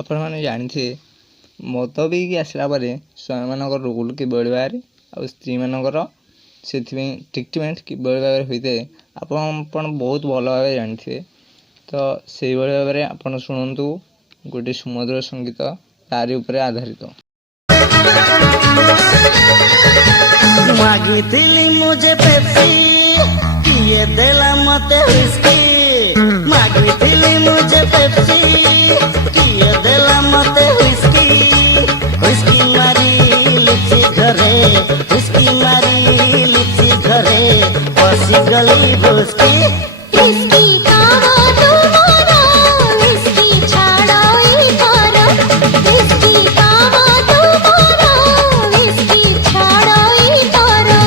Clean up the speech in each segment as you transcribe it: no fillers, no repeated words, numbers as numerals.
ଆପଣମାନେ ଜାଣିଥିବେ ମଦ ପିଇକି ଆସିଲା ପରେ ସ୍ୱାମୀମାନଙ୍କର ରୋଲ କିଭଳି ଭାବରେ ଆଉ ସ୍ତ୍ରୀମାନଙ୍କର ସେଥିପାଇଁ ଟ୍ରିଟମେଣ୍ଟ କିଭଳି ଭାବରେ ହୋଇଥାଏ ଆପଣ ବହୁତ ଭଲ ଭାବରେ ଜାଣିଥିବେ। ତ ସେଇଭଳି ଭାବରେ ଆପଣ ଶୁଣନ୍ତୁ ଗୋଟେ ସୁମଧୁର ସଙ୍ଗୀତ ତାରି ଉପରେ ଆଧାରିତ। मागिथिली मुझे पेप्सी किए देला मते विस्की मागिथिली मुझे पेप्सी किए देला मते विस्की विस्की मारी लिप्सी घरे विस्की मारी लिप्सी घरे पसी गली भुस्की विस्की कावा तुम्हारा विस्की छाड़ाई तारा विस्की कावा तुम्हारा विस्की छाड़ाई तारा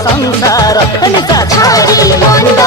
संसार छाड़ी मंद